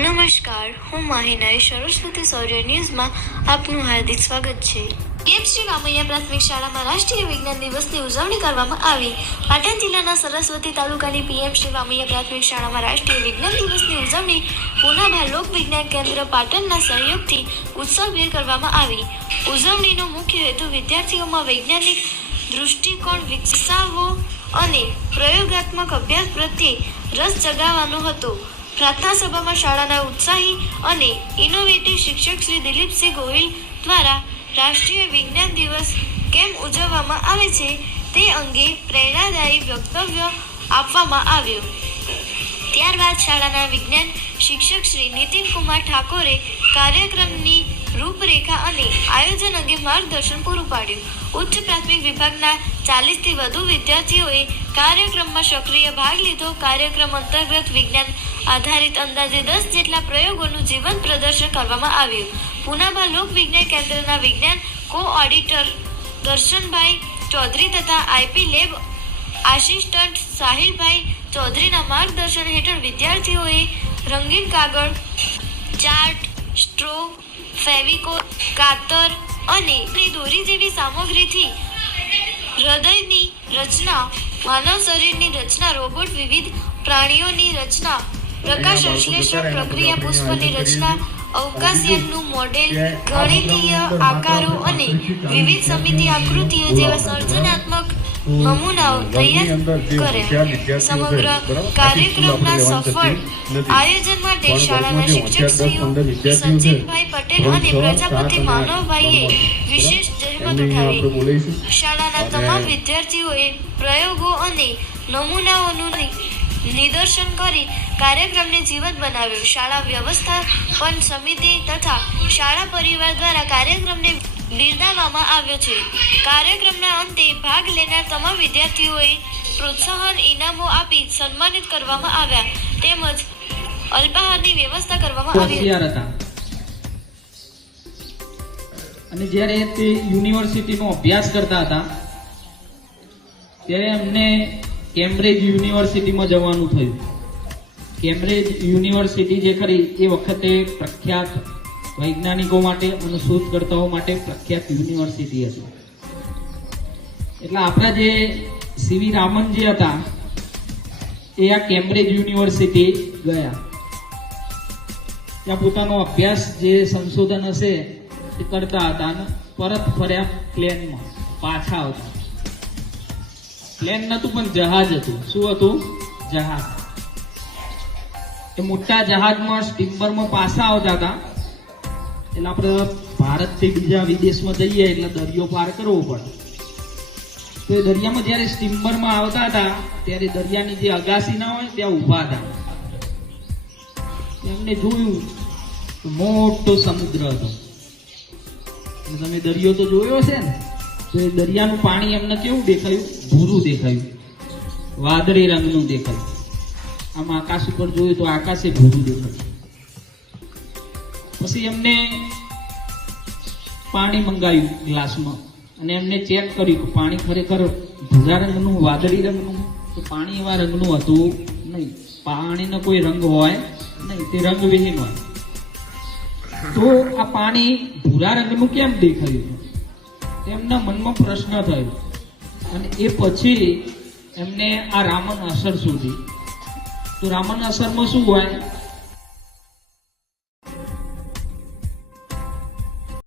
નમસ્કાર, હું માહિનાઈ સરસ્વતી સૌર્ય ન્યૂઝમાં આપનું હાર્દિક સ્વાગત છે। કેમ શ્રી રામૈયા પ્રાથમિક શાળામાં રાષ્ટ્રીય વિજ્ઞાન દિવસની ઉજવણી કરવામાં આવી। પાટણ જિલ્લાના સરસ્વતી તાલુકાની પીએમ શ્રી રામૈયા પ્રાથમિક શાળામાં રાષ્ટ્રીય વિજ્ઞાન દિવસની ઉજવણી પુનાભા લોક વિજ્ઞાન કેન્દ્ર પાટણના સહયોગથી ઉત્સવભેર કરવામાં આવી। ઉજવણીનો મુખ્ય હેતુ વિદ્યાર્થીઓમાં વૈજ્ઞાનિક દૃષ્ટિકોણ વિકસાવવો અને પ્રયોગાત્મક અભ્યાસ પ્રત્યે રસ જગાવવાનો હતો। પ્રાર્થના સભામાં શાળાના ઉત્સાહી અને ઇનોવેટિવ શિક્ષક શ્રી દિલીપસિંહ ગોહિલ દ્વારા રાષ્ટ્રીય વિજ્ઞાન દિવસ કેમ ઉજવવામાં આવે છે તે અંગે પ્રેરણાદાયી વક્તવ્ય આપવામાં આવ્યું। ત્યારબાદ શાળાના વિજ્ઞાન શિક્ષક શ્રી નીતિનકુમાર ઠાકોરે કાર્યક્રમની રૂપરેખા અને આયોજન અંગે માર્ગદર્શન પૂરું પાડ્યું। ઉચ્ચ પ્રાથમિક વિભાગના 40થી વધુ વિદ્યાર્થીઓએ કાર્યક્રમમાં સક્રિય ભાગ લીધો। કાર્યક્રમ અંતર્ગત વિજ્ઞાન આધારિત અંદાજે 10 જેટલા પ્રયોગોનું જીવંત પ્રદર્શન કરવામાં આવ્યું। પુનાભા લોક વિજ્ઞાન કેન્દ્રના વિજ્ઞાન કો-ઓર્ડિનેટર દર્શનભાઈ ચૌધરી તથા આઈપી લેબ આસિસ્ટન્ટ સાહિલભાઈ ચૌધરીના માર્ગદર્શન હેઠળ વિદ્યાર્થીઓએ રંગીન કાગળ, ચાર્ટ, સ્ટ્રો, ફેવિકોલ, કાતર અને દોરી જેવી સામગ્રીથી હૃદયની રચના, માનવ શરીરની રચના, રોબોટ, વિવિધ પ્રાણીઓની રચના, પ્રકાશ સંશ્લેષણ પ્રક્રિયા, પુષ્પની રચના, અવકાશયાનનું મોડેલ, ગણિતીય આકારો અને વિવિધ સમિતિ આકૃતિઓ જેવા સર્જનાત્મક નમૂનાઓ તૈયાર કર્યા। સમગ્ર કાર્યક્રમના સફળ આયોજન માટે શાળાના શિક્ષકશ્રીઓ સંજીતભાઈ પટેલ અને પ્રજાપતિ માનવભાઈએ વિશેષ જહેમત ઉઠાવી। શાળાના તમામ વિદ્યાર્થીઓએ પ્રયોગો અને નમૂનાઓનું નિદર્શન કરી કાર્યક્રમને જીવંત બનાવ્યો। શાળા વ્યવસ્થાપન સમિતિ તથા શાળા પરિવાર દ્વારા કાર્યક્રમને બિરદાવવામાં આવ્યો છે। કાર્યક્રમના અંતે ભાગ લેનાર તમામ વિદ્યાર્થીઓએ પ્રોત્સાહન ઇનામો આપી સન્માનિત કરવામાં આવ્યા તેમજ અલ્પાહારની વ્યવસ્થા કરવામાં આવી હતી। અને જ્યારે તે યુનિવર્સિટીનો અભ્યાસ કરતા હતા ત્યારે અમને કેમ્બ્રિજ યુનિવર્સિટીમાં જવાનું થયું। કેમ્બ્રિજ યુનિવર્સિટી જે ખરી એ વખતે પ્રખ્યાત વૈજ્ઞાનિકો માટે અને શોધકર્તાઓ માટે પ્રખ્યાત યુનિવર્સિટી હતી। એટલે આપણા જે સીવી રામનજી હતા એ આ કેમ્બ્રિજ યુનિવર્સિટી ગયા, ત્યાં પોતાનો અભ્યાસ જે સંશોધન હશે એ કરતા હતા અને પરત ફર્યા પ્લેનમાં પાછા આવતા। પ્લેન નતું પણ જહાજ હતું। શું હતું? જહાજ। એ મોટા જહાજમાં સ્ટીમરમાં પાછા આવતા હતા એટલે આપણે ભારતથી બીજા વિદેશમાં જઈએ એટલે દરિયો પાર કરવો પડે। તો એ દરિયામાં જયારે સ્ટીમરમાં આવતા હતા ત્યારે દરિયાની જે અગાસી ના હોય ત્યાં ઉભા હતા। એમને જોયું તો મોટો સમુદ્ર હતો। તમે દરિયો તો જોયો છે ને, તો એ દરિયાનું પાણી એમને કેવું દેખાયું? ભૂરું દેખાયું, વાદળી રંગનું દેખાયું। આમ આકાશ ઉપર જોયું તો આકાશે ભૂરું દેખાયું। પછી એમને પાણી મંગાવ્યું ગ્લાસમાં અને એમને ચેક કર્યું કે પાણી ખરેખર ભૂરા રંગનું, વાદળી રંગનું? તો પાણી એવા રંગનું હતું નહીં। પાણીનો કોઈ રંગ હોય નહીં, તે રંગવિહીન હોય। તો આ પાણી ભૂરા રંગનું કેમ દેખાયું? એમના મનમાં પ્રશ્ન થયો અને એ પછી એમને આ રામન અસર શોધી। તો રામન અસરમાં શું હોય